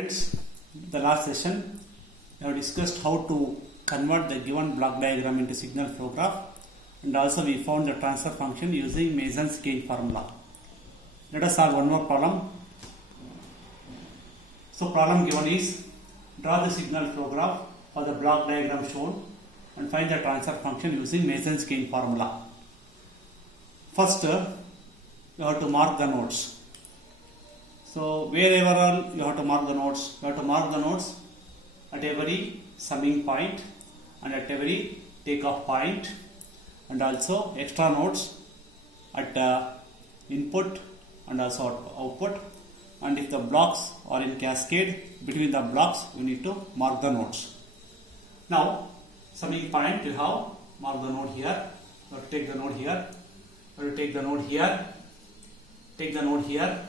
Friends, the last session we have discussed how to convert the given block diagram into signal flow graph, and also we found the transfer function using Mason's gain formula. Let us solve one more problem. So problem given is draw the signal flow graph for the block diagram shown and find the transfer function using Mason's gain formula. First, you have to mark the nodes. So wherever you have to mark the nodes, you have to mark the nodes at every summing point and at every takeoff point, and also extra nodes at input and also output. And if the blocks are in cascade, between the blocks you need to mark the nodes. Now summing point, you have mark the node here, you have to take the node here, you have to take the node here, take the node here.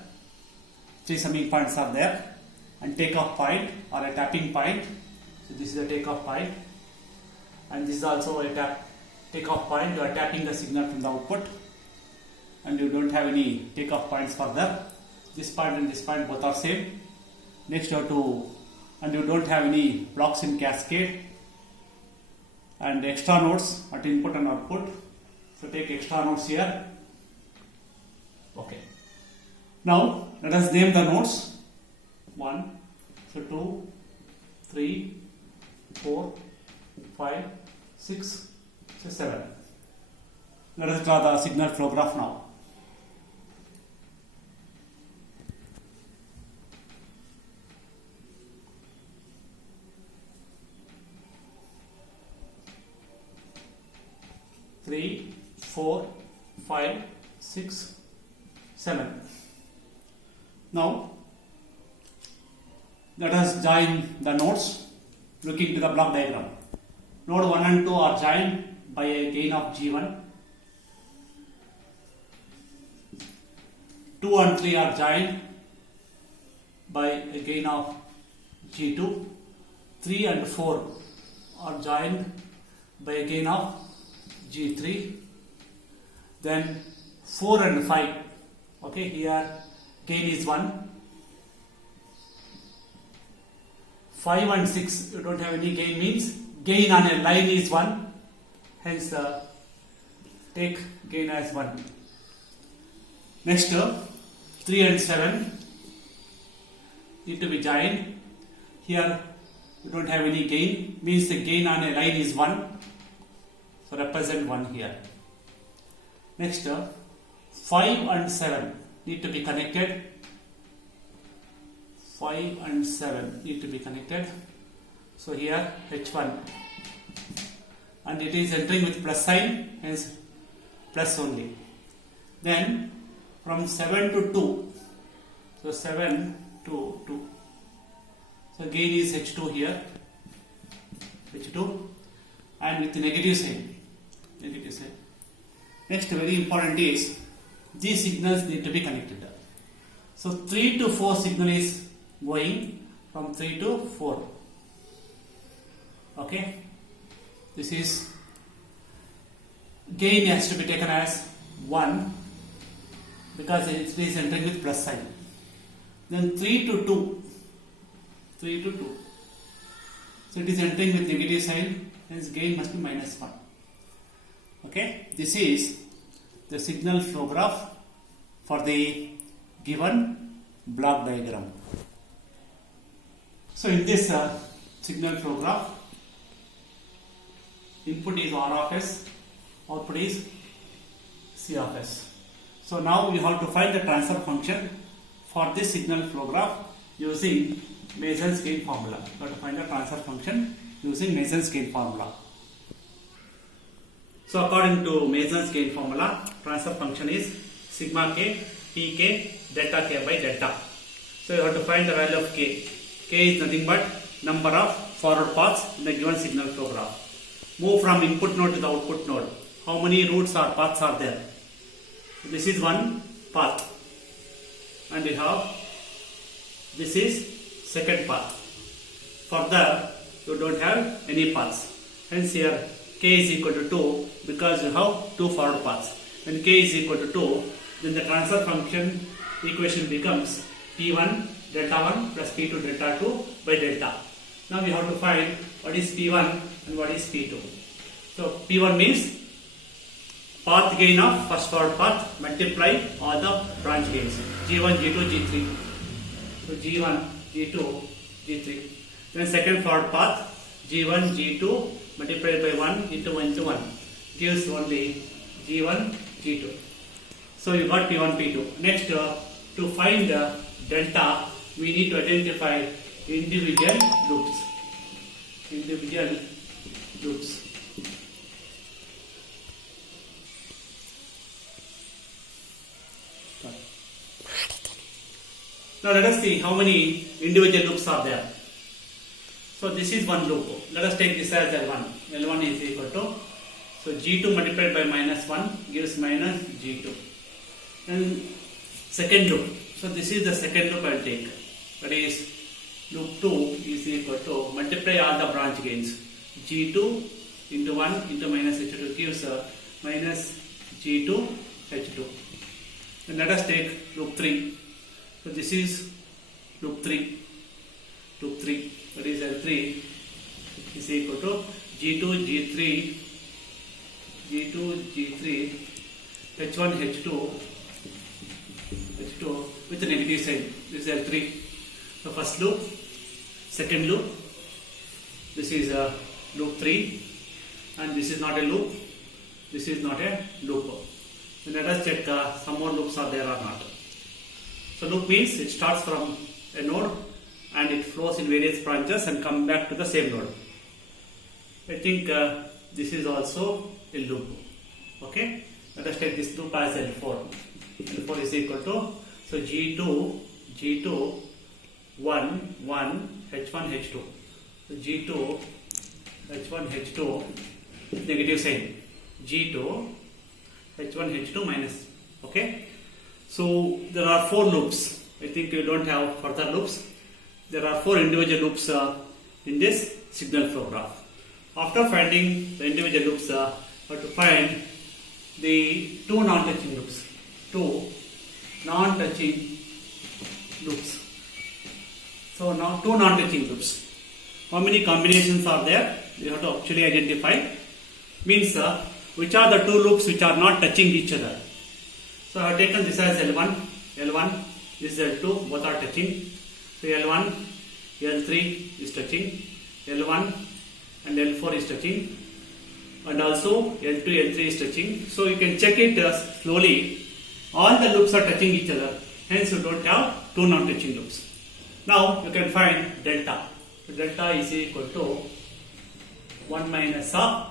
Three summing points are there, and takeoff point or a tapping point. So this is a takeoff point, and this is also a takeoff point. You are tapping the signal from the output, and you don't have any takeoff points further. This point and this point both are same. Next you have to, and you don't have any blocks in cascade and extra nodes at input and output. So take extra nodes here. Okay. Now let us name the nodes. 1, so 2, 3, 4, 5, 6, 7. Let us draw the signal flow graph now. Three, 4, 5, 6, 7. Now let us join the nodes looking to the block diagram. Node 1 and 2 are joined by a gain of G1. 2 and 3 are joined by a gain of G2. 3 and 4 are joined by a gain of G3. Then 4 and 5, okay, here gain is 1. 5 and 6, you don't have any gain, means gain on a line is 1, hence take gain as 1. Next, 3 and 7 need to be joined. Here you don't have any gain, means the gain on a line is 1, so represent 1 here. Next, 5 and 7 need to be connected. 5 and 7 need to be connected. So here H1, and it is entering with plus sign, hence plus only. Then from 7 to 2, so 7 to 2, so gain is H2 here, H2, and with the negative sign, negative sign. Next, very important is these signals need to be connected. So 3 to 4 signal is going from 3 to 4. Okay, this is gain has to be taken as 1 because it is entering with plus sign. Then 3 to 2, 3 to 2, so it is entering with negative sign, hence gain must be minus 1. Okay, this is the signal flow graph for the given block diagram. So in this signal flow graph, input is R of S, output is C of S. So now we have to find the transfer function for this signal flow graph using Mason's gain formula. We have to find the transfer function using Mason's gain formula. So according to Mason's gain formula, transfer function is sigma k Tk delta k by delta. So you have to find the value of k. K is nothing but number of forward paths in the given signal flow graph. Move from input node to the output node. How many routes or paths are there? This is one path, and we have this is second path. Further, you don't have any paths. Hence here k is equal to 2 because you have two forward paths. When k is equal to 2, then the transfer function equation becomes T1 delta 1 plus P2 delta 2 by delta. Now we have to find what is P1 and what is P2. So P1 means path gain of first forward path multiply all the branch gains G1, G2, G3. So G1, G2, G3. Then second forward path G1, G2 multiplied by 1 into 1 into 1 gives only G1, G2. So you got P1, P2. Next, to find delta, we need to identify individual loops. Individual loops. Now let us see how many individual loops are there. So this is one loop. Let us take this as L1. L1 is equal to, so G2 multiplied by minus 1 gives minus G2. And second loop. So this is the second loop I will take. That is loop 2 is equal to multiply all the branch gains. G2 into 1 into minus H2 gives minus G2 H2. And let us take loop 3. So this is loop 3. Loop 3. That is L3 is equal to G2 G3 G2 G3 H1 H2 H2 with the negative sign. This is L3. The first loop, second loop. This is loop 3, and this is not a loop. This is not a loop. Then let us check some more loops are there or not. So loop means it starts from a node and it flows in various branches and come back to the same node. I think this is also a loop. Okay, let us take this loop as L4. L4 is equal to, so G2 1 1 H1 H2. So G2 H1 H2 negative sign. G2 H1 H2 minus. Okay, so there are 4 loops. I think you don't have further loops. There are 4 individual loops in this signal flow graph. After finding the individual loops, we have to find the 2 non-touching loops. 2 non-touching loops. So now 2 non-touching loops. How many combinations are there? We have to actually identify. Means which are the 2 loops which are not touching each other. So I have taken this as L1. L1, this is L2, both are touching. So L1, L3 is touching. L1 and L4 is touching. And also L2, L3 is touching. So you can check it slowly. All the loops are touching each other. Hence you don't have 2 non-touching loops. Now you can find delta. So delta is equal to 1 minus of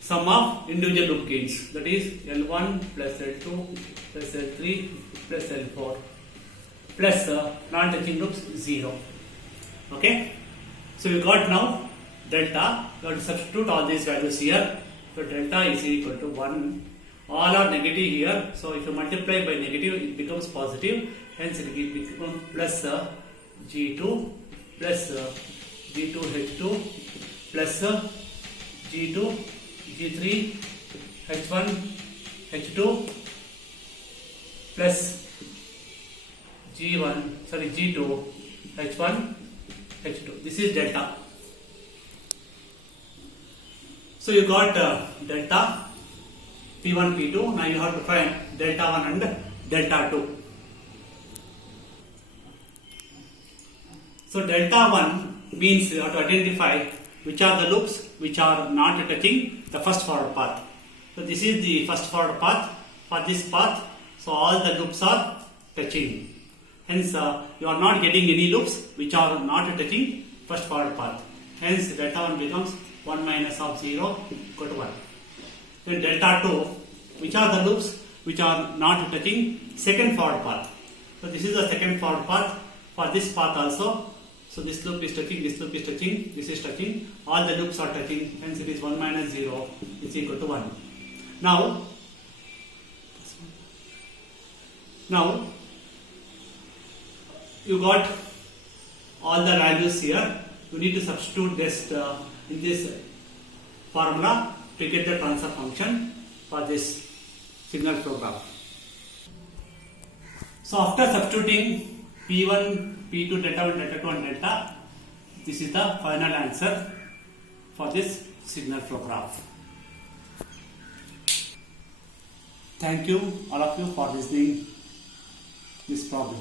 sum of individual loop gains. That is L1 plus L2 plus L3 plus L4 plus non-touching loops 0. Okay. So you got now delta. You have to substitute all these values here. So delta is equal to 1. All are negative here. So if you multiply by negative, it becomes positive. Hence it becomes plus G2 plus G2 H2 plus G2 G3 H1 H2 plus G2 H1 H2. This is delta. So you got delta P1 P2. Now you have to find delta 1 and delta 2. So delta 1 means you have to identify which are the loops which are not touching the first forward path. So this is the first forward path. For this path, so all the loops are touching. Hence you are not getting any loops which are not touching first forward path. Hence delta 1 becomes 1 minus of 0 equal to 1. Then delta 2, which are the loops which are not touching second forward path. So this is the second forward path. For this path also, so this loop is touching, this loop is touching, this is touching, all the loops are touching, hence it is 1 minus 0 is equal to 1. Now you got all the values here. You need to substitute this in this formula to get the transfer function for this signal flow graph. So after substituting P1, P2, delta 1, delta 2 and delta. This is the final answer for this signal flow graph. Thank you all of you for listening this problem.